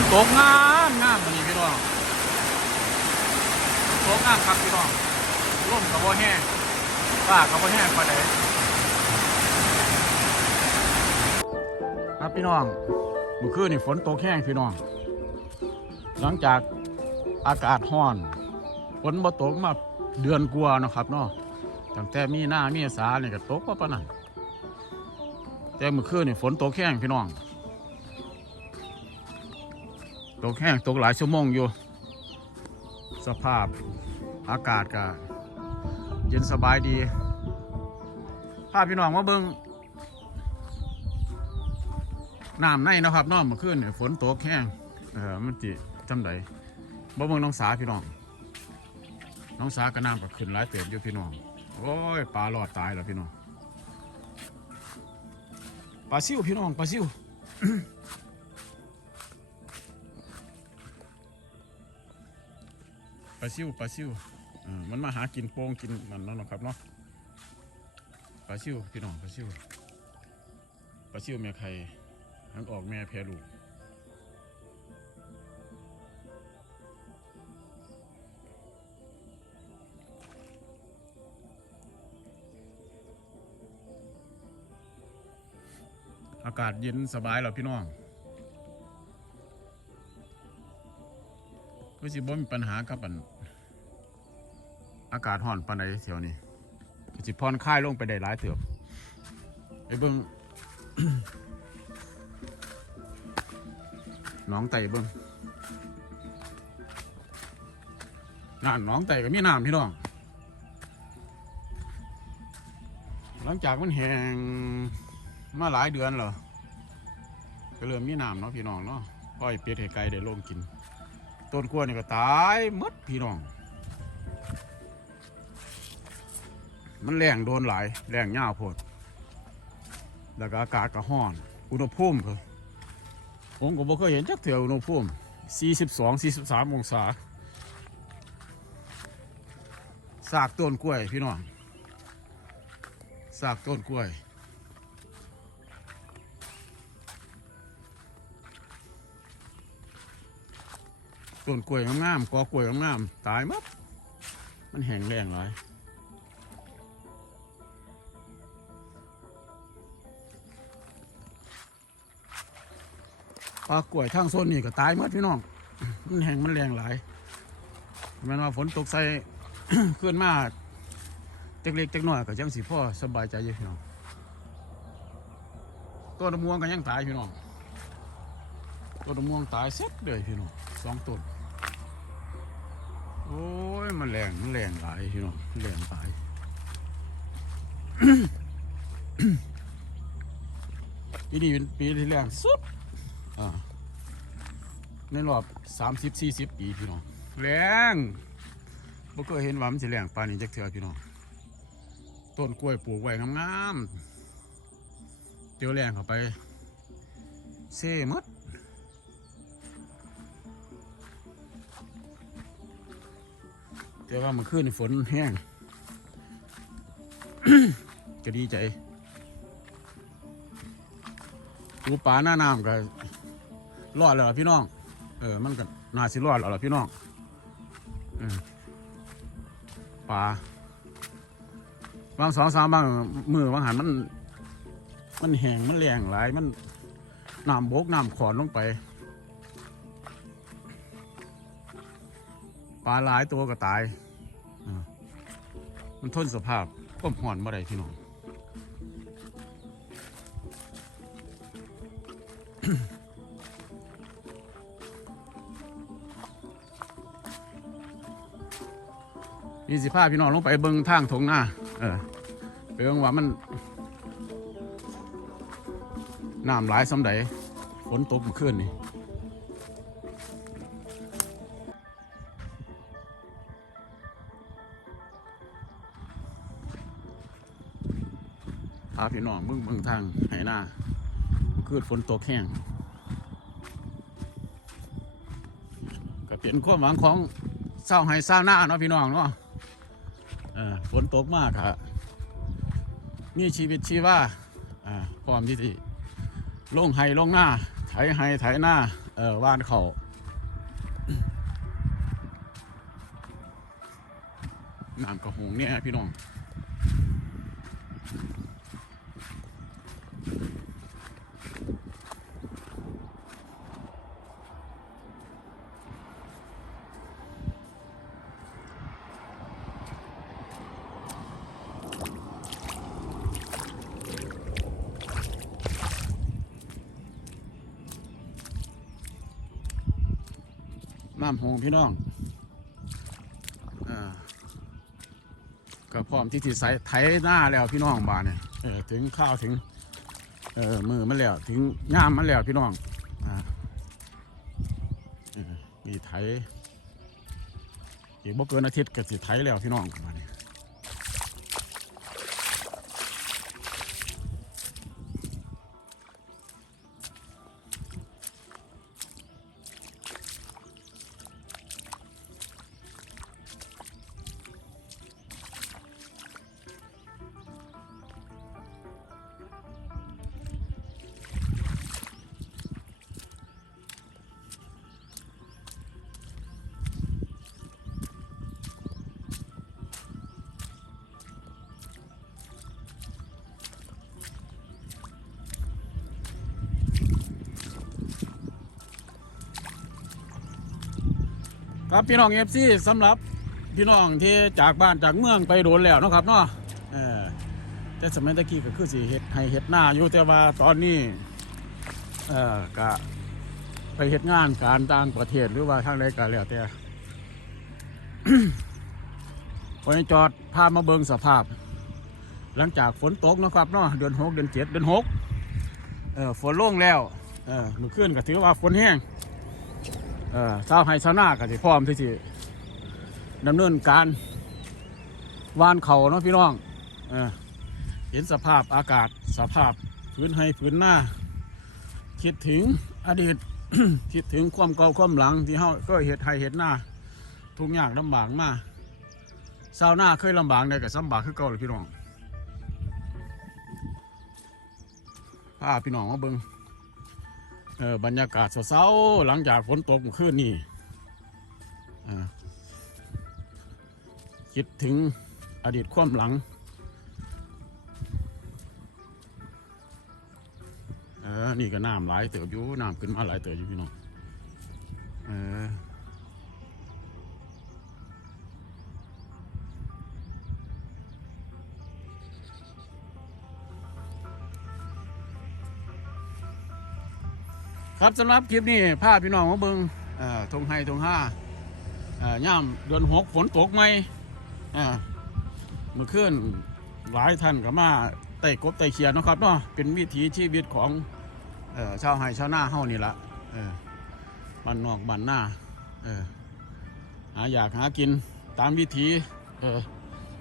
นตกงามงามนี่พี่น้องตกงามครับพี่น้องร่มกับว่าแห้งฟ้ากับว่าแห้งปานครับพี่น้องเมื่อคืนนี่ฝนตกแห้งพี่น้อง หลังจากอากาศร้อนฝนบ่ตกมาเดือนกว่านะครับเนาะตั้งแต่มีหน้ามีสาเนี่ยก็ตกว่าปานนั้นแต่เมื่อคืนนี่ฝนตกแห้งพี่น้อง ตกแห้งตกหลายชั่วโมงอยู่ สภาพอากาศก็เย็นสบายดีพาพพี่น้องมาเบิงน้ำในนะครับน้องมื่อคืนฝนตกแห้งเออมันจิจำไดบ่เบิ่งน้องสาพี่น้อง น้องสาก็น้ำก็ขึ้นหลายเติบอยู่พี่น้อง โอ้ยปลาหลอดตายแล้วพี่น้องปลาซิวพี่น้องปลาซิว ลาซิวปลาซิวมันมาหากินโป่งกินมันนั่นเนาะครับเนาะปลาซิวพี่น้องปลาซิวปลาซิวแม่ไข่ทั้งออกแม่แพรลูกอากาศเย็นสบายแล้วพี่น้อง ก็สิบ่มีปัญหากับอัน อากาศร้อนปานใดแถวนี้ก็สิผ่อนคลายลงไปได้หลายเติบไปเบิ่งน้องไตเบิ่งน้ำหน้องไตก็มีน้ำพี่น้อง หลังจากมันแห้งมาหลายเดือนแล้วก็เริ่มมีน้ำเนาะพี่น้องเนาะพ่อยเป็ดให้ไก่ได้ลงกิน ต้นกล้วยนี่ก็ตายมดพี่น้อง มันแรงโดนหลายแรงยาวโพด แล้วก็อากาศก็ร้อน อุณหภูมิผมก็บ่เคยเห็นจักเถื่ออุณหภูมิ42 43 องศา สากต้นกล้วยพี่น้อง สากต้นกล้วยต้นกล้วยงามๆกอกล้วยงามๆตายหมดมันแห้งแรงหลาย ปลากล้วยทางโซนนี่ก็ตายหมดพี่น้อง มันแห้งมันแรงหลายแมันว่าฝนตกใส่ขึ้นมาเต็กเล็กเต็กน้อยก็ยังสิพ่อสบายใจอยู่พี่น้องต้นมะม่วงก็ยังตายพี่น้องต้นมะม่วงตายเสร็จเลยพี่น้องสองต้นโอ้ยมันแรงมันแรงหลายพี่น้องแรงตายปีนี้เป็นปีที่แรงสุด อ่าในรอบสามสิบสี่สิบปีพี่น้องแรงบ่เคยเห็นว่ามันจะแรงปานนี้จักเทื่อพี่น้องต้นกล้วยปลูกไว้งามๆเจอแรงเข้าไปเซ่หมดแต่ว่าเมันขึ้นฝนแห้งก็ดีใจปูปลาหน้าน้ำก็ รอดแล้วล่ะพี่น้อง เออ มันก็น่าสิรอดแล้วล่ะพี่น้องเออปลาบางสองสามบางมือบางหันมัน มันแห้งมันแรงหลายมันน้ำบกน้ำขอนลงไปปลาหลายตัวก็ตาย มันทนสภาพก้มห่อนมาได้พี่น้อง มีสิพาพี่น้องลงไปเบิ้งทางทงหน้าเออไปเบิ้งว่ามันน้ำหลายสำใดฝนตกเมื่อคืนนี่พาพี่น้องเบิ้งเบิ้งทางไหหน้าคือคืนฝนตกแห้งก็เป็นความหวังของเศร้าให้เศร้าหน้าเนาะพี่น้องเนาะ อ่อฝนตกมากครับมีชีวิตชีว่าอ่าพร้อมที่ที่ลงไห้ลงหน้าไถไห้ไถหน้าเออว่านเขาน้ำกระหงเนี่ยพี่น้อง น้ำหงพี่น้องอก็พร้อมที่จะใส่ไถหน้าแล้วพี่น้องบ้านเนี่ยถึงข้าวถึงเออมือมันแล้วถึงง่ามมันแล้วพี่น้องอ่าเออมีไถอีกบ่เกินอาทิตย์ก็สิไถแล้วพี่น้องบานนี้ ครับพี่น้องเอฟซีสำหรับพี่น้องที่จากบ้านจากเมืองไปโดนแล้วนะครับเนาะเออแต่สมัยตะกี้ก็คือสิเฮ็ดให้เฮ็ดหน้าอยู่แต่ว่าตอนนี้เออก็ไปเฮ็ดงานการต่างประเทศหรือว่าทางใดก็แล้วแต่วันนี้จอดพามาเบิงสภาพ หลังจากฝนตกนะครับเนาะเดือนหกเดือนเจ็ดเดือนหกเออฝนลงแล้วเออเมื่อคืนก็ถือว่าฝนแห้ง เออชาวไฮชาวนาก็สิพร้อมที่จะดำเนินการวานเขาเนาะพี่น้องเออเห็นสภาพอากาศสภาพพื้นให้พื้นหน้า คิดถึงอดีต คิดถึงความเก่าความหลังที่เฮาก็เห็ดให้เห็ดหน้า ทุกอย่างลำบากมากชาวนาเคยลำบากได้กับลำบากคือเก่าเลยพี่น้องพาพี่น้องมาเบิง เออบรรยากาศเศร้าๆหลังจากฝนตกคืนนี่คิดถึงอดีตความหลังเออนี่ก็น้ำหลายเติบอยู่น้ำขึ้นมาหลายเติบอยู่พี่น้องเออ ครับสำหรับคลิปนี้พาพพี่น้องมาเบิงทงไฮทงห้าย่ำเดือนหกฝนตกไหมเมื่อคืนหลายท่านก็มาไต่กบไต่เขียดเนะครับเนาะเป็นวิถีชีวิตของอชาวไฮชาวหน้าเฮานี่ละบ้านนอกบ้านหน้าหาอยากหากินตามวิถี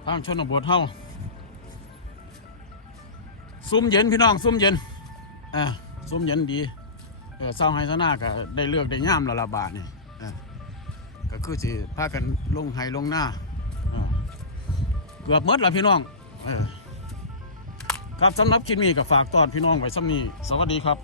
ทางชนบทเฮาซุ่มเย็นพี่น้องซุ่มเย็นซุ่มเย็นดี เออเศร้าไฮซานาก็ได้เลือกได้ย่ามละละบาทนี่เออก็คือสิพากันลงไฮลงหน้าเออเกือบหมดแล้วพี่น้องเออครับสำหรับคลิปนี้ก็ฝากตอนพี่น้องไว้ซ้ำนี้สวัสดีครับ